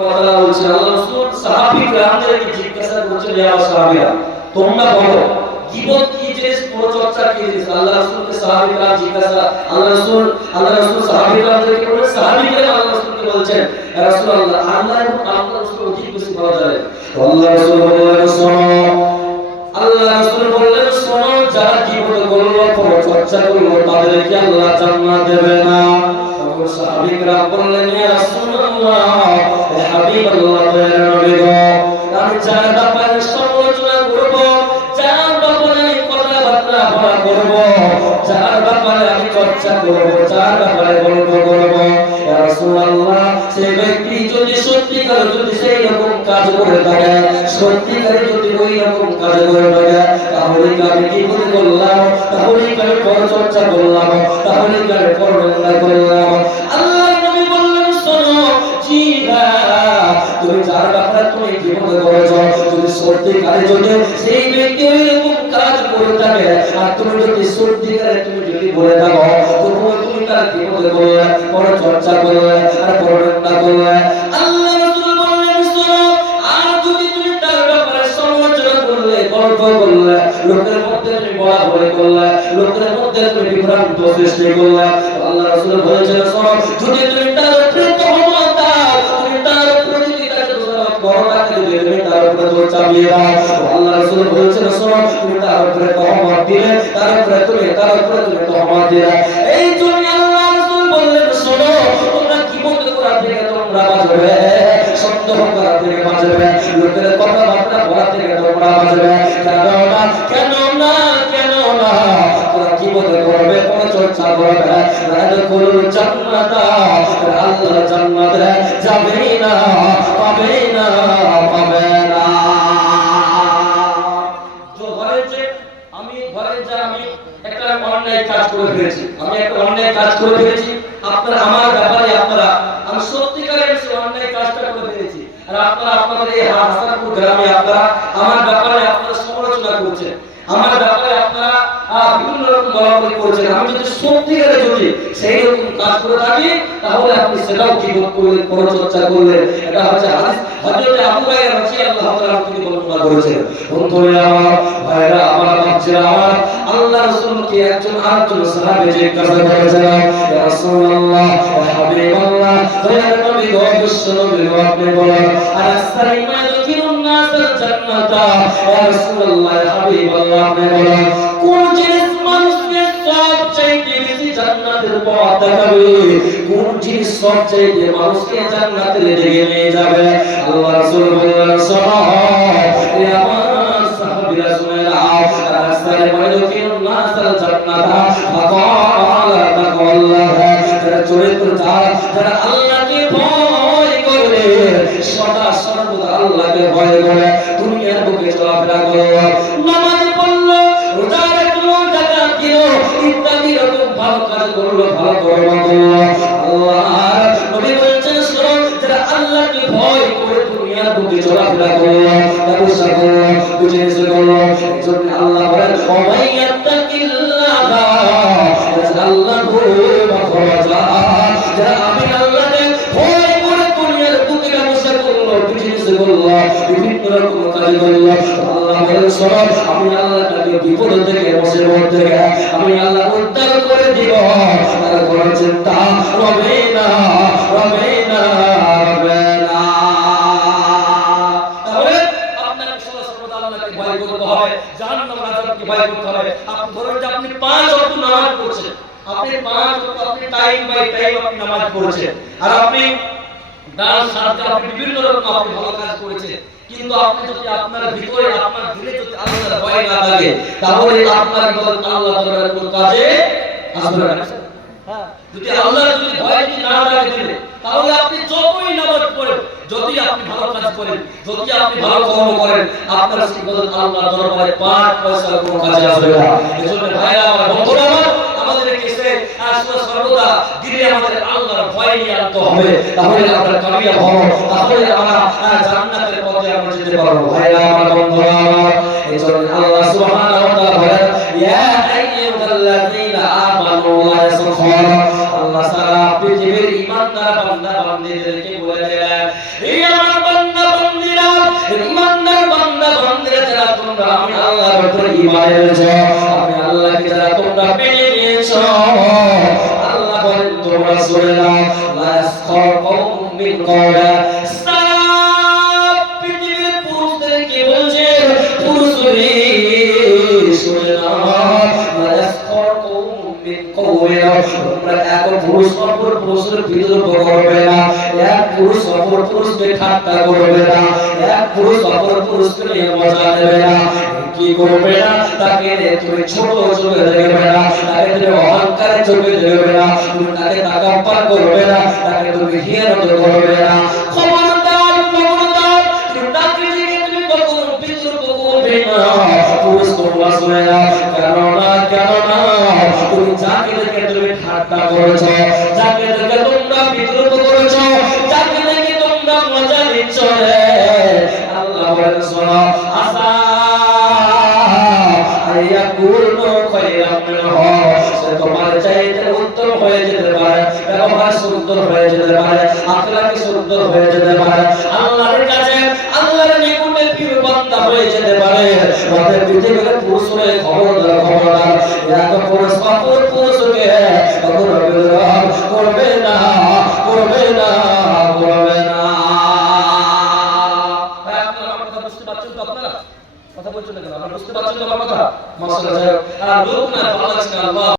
ওয়া তাআলা বলছেন, আল্লাহ রাসূল সাহাবী-কিরামদেরকে জিজ্ঞাসা করছেন, ইয়া সাহাবীরা তোমরা বলো গীবত কি জিনিস, পরচর্চা কি জিনিস? আল্লাহ রাসূলকে সাহাবী-কিরাম জিজ্ঞাসা, আল্লাহ রাসূল সাহাবী-কিরামদেরকে বলেন, সাহাবী-কিরাম আল্লাহ রাসূলকে বলছেন, ইয়া রাসূলুল্লাহ আল্লাহ এবং আল্লাহ রাসূল অধিক বেশি ভালো জানেন। আল্লাহ রাসূল বললেন, শোনো, আল্লাহ রাসূল বললেন, শোনো, যারা গীবত করলো, পরচর্চা করলো, তাদেরকে আল্লাহ জান্নাত দেবে না। তখন সাহাবী-কিরাম বললেন, ইয়া রাসূলুল্লাহ, হে হাবিবাল্লাহ, দয়ার নবী গো, আমি যার ব্যাপারে সমালোচনা করব, যার ব্যাপারে আমি কথাবার্তা বলা করব, যার ব্যাপারে আমি চর্চা করব, যার ব্যাপারে গল্প করব, ইয়া রাসূলুল্লাহ, সেই ব্যক্তি যদি সত্যিকার যদি সেই রকম কাজ করে থাকে, সত্যিকারে যদি ওই রকম কাজ করে থাকে, তাহলে আমি কি করে করলাম, তাহলে আমি পরচর্চা করলাম, তাহলে আমি পরনিন্দা করলাম। আল্লাহ নবী বললেন, শোনো, জি ভাই, তুমি যার ব্যাপারে তুমি জীবনে করেছ, যদি সত্যিকারে যদি সেই ব্যক্তি ওই রকম কাজ করে থাকে, আর তুমি যদি সত্যিকারে তুমি যদি বলে থাকো, তবুও তুমি তার জীবনে করলে, পরচর্চা করলে, আর পরনিন্দা করলে। আল্লাহ রাসূল বললেন, শোনো, আর যদি তুমি তার ব্যাপারে সমালোচনা করলে, গল্প করলে, লোকের মধ্যে তুমি বলাবলি করলে, লোকের মধ্যে তুমি বিভ্রান্ত সৃষ্টি করলে, আল্লাহ রাসূল বলেছেন, শোনো, যদি তুমি তার উপরে তহমত দাও, তুমি তার উপরে যদি তাকে বড়টাকে যদি তুমি তার উপরে দোষ চাপিয়ে দাও, আল্লাহ রাসূল বলেছেন, শোনো, তুমি তার উপরে তহমত দিলে, তার উপরে তুমি তহমত দিলে। এই জন্য আল্লাহ রাসূল বললেন, শোনো, তোমরা গীবত করা থেকে তোমরা বাঁচবে, সন্দেহ করা থেকে বাঁচবে, লোকের কথাবার্তা বলা থেকে তোমরা বাঁচবে। কেন না তোমরা গীবত করবে, পরচর্চা করবে, রাদখুলুল জান্নাত, আল্লাহ জান্নাতে যাবে না, পাবে না। আমি একটা অন্যায় কাজ করে ফেলেছি, আপনারা আমার ব্যাপারে আমি সত্যিকারের সেই অন্যায় কাজটা করে ফেলেছি, আর আপনাদের এই হাসানপুর গ্রামে আমার ব্যাপারে সমালোচনা করছেন, আমার ব্যাপারে বিভিন্ন রকম বলাবলি করছেন। আমি যদি সত্যিকারে যদি সেই রকম কাজ করে থাকি, তাহলে আপনি সেটাও গীবত করলেন, পরচর্চা করলেন। এটা হচ্ছে হাদিস, হযরত আবু হুরায়রা রাদিয়াল্লাহু তাআলা তিনি বর্ণনা করেছেন। বন্ধুরা আমার, ভাইরা আমার, বাচ্চারা আমার, আল্লাহ রাসূলকে একজন আরেকজন সাহাবী জিজ্ঞাসা করেছেন, ইয়া রাসূলুল্লাহ, ইয়া হাবিবাল্লাহ, দয়ার নবী গো, বিশ্ব নবী গো, আপনি বলেন, আনাসসারি মা ইয়াদখিলুন নাসাল জান্নাতা, ইয়া রাসূলুল্লাহ, ইয়া হাবিবাল্লাহ, আপনি বলেন, কোন জিনিস মানুষকে সবচেয়ে বেশি জান্নাতের পথ দেখাবে, কোন জিনিস সবচেয়ে মানুষকে জান্নাতের দিকে নিয়ে যাবে? আল্লাহ রাসূল বললেন, শোনো, এ আমার সাহাবীরা শুনে নাও, রাস্তায় মাইদুকিন নাসাল জান্নাতা ফাকালা তাকাল্লাহ, যারা চরিত্র যারা আল্লাহকে ভয় করে, সদা সর্বদা আল্লাহকে ভয় করে দুনিয়ার বুকে চলাফেরা করে, নামাজ পড়লো, রোজা রাখলো, যাকাত দিল, ইত্যাদি রকম ভালো কাজ করলো, ভালো কর্ম করলো, আল্লাহর নবী বলেছেন, শোনো, যারা আল্লাহকে ভয় করে দুনিয়ার বুকে চলাফেরা করলো, ব্যবসা করলো, বিজনেস করলো, এজন্য আল্লাহ বলেন, ওয়াইয়াত্তাকিল্লাহ আল্লাহু মাখরাজা, যারা আমি আল্লাহকে ভয় করে দুনিয়ার বুকে ব্যবসা করলো, বিজনেস করলো, বিভিন্ন রকম কাজ করলো, আল্লাহ বলেন, শোনো, আমি আল্লাহ তাকে বিপদ থেকে, মুসিবত থেকে আমি আল্লাহ উদ্ধার করে দিব, তার কোনো চিন্তা হবে না। তাহলে আপনাকে সর্বদা আল্লাহকে ভয় করতে হবে, জাহান্নামের আযাবকে ভয় করতে হবে। আপনি ধরেন যে আপনি 5 ওয়াক্ত নামাজ পড়ছেন, আপনি 5 ওয়াক্ত আপনি টাইম বাই টাইম আপনি নামাজ পড়ছেন, আর আপনি দান সাদকা আপনি বিভিন্ন রকম আপনি ভালো কাজ করেছেন, কিন্তু আপনি যদি আপনার ভিতরে আপনার দিলে যদি আল্লাহর ভয় না থাকে, তাহলে আপনার ইবাদত আল্লাহ দরবারে কোন কাজে আসবে না। হ্যাঁ, যদি আল্লাহর যদি ভয় না থাকে দিলে, তাহলে আপনি যতই নামাজ পড়েন, যদি আপনি ভালো কাজ করেন, যদি আপনি ভালো কর্ম করেন, আপনার ইবাদত আল্লাহর দরবারে 5 পয়সার কোনো কাজে আসবে না। এজন্য ভাইরা আমার, বন্ধুরা আমার, আমাদেরকে সর্বদা দিলে আমাদের আল্লাহর ভয় নিয়ে আনতে হবে, তাহলে আমরা কামিয়াব হব, তাহলে আমরা জান্নাতের পথে আমরা যেতে পারবো। ভাইরা আমার, বন্ধুরা আমার, এজন্য আল্লাহ সুবহানাহু ওয়া তাআলা বলেন, ইয়া আইয়ুহাল্লাযীনা আমানু লা ইয়াসখার, আল্লাহ সারা পৃথিবীর ঈমানদার বান্দা বান্দীদেরকে বলে দিলেন, তোমরা আমি আল্লাহর উপর ঈমান এনেছো, আমি আল্লাহকে যারা তোমরা মেনে নিয়েছো, আল্লাহ বলেন তোমরা শুনে নাও, লা ইয়াসখার কওমুম মিন কওলা, পৃথিবীর পুরুষদেরকে বলছে, পুরুষরে শুনে নাও, লা ইয়াসখার কওমুম মিন কওলা, তোমরা এক পুরুষ অপর পুরুষের বিদ্রুপ করবে না, এক পুরুষ অপর পুরুষকে ঠাট্টা করবে না, এক পুরুষ অপর পুরুষকে নিয়ে মজা নেবে না, কি করবে না, তাকে তুমি ছোট চোখে দেখবে না, তাকে তুমি অহংকারের চোখে দেখবে না, তুমি তাকে তাকাব্বুর করবে না, তাকে তুমি হিয়ানত করবে না। খবরদার খবরদার, তুমি তাকে দিকে তুমি কখনো বিদ্রুপ করবে না। পুরুষ তোমরা শুনে নাও, কেননা তুমি যাকে দেখে তুমি ঠাট্টা করেছো, যাকে দেখে তোমরা বিদ্রুপ করেছো, যাকে দেখে তোমরা মজা নিচ্ছ, আল্লাহ বলেন শোনো, আসা সে তোমার চাইতে উত্তম হয়ে যেতে পারে, ব্যবহার সুন্দর হয়ে যেতে পারে, আখলাকি সুন্দর হয়ে যেতে পারে, আল্লাহর কাছে আল্লাহর নিকটে প্রিয় বান্দা হয়ে যেতে পারে। আমাদের পৃথিবীতে পুরুষ হয়ে খবরদার খবরদার, এক পুরুষ অপর পুরুষকে কখনো বিদ্রোহ করবে না, করবে না, করবে না। আপনারা আমার কথা বুঝতে পারছেন তো? আপনারা কথা বলছেন না কেন? আপনারা বুঝতে পারছেন তো আমার কথা? মাশাআল্লাহ। আর লোক না ভালো লাগছে না, আল্লাহ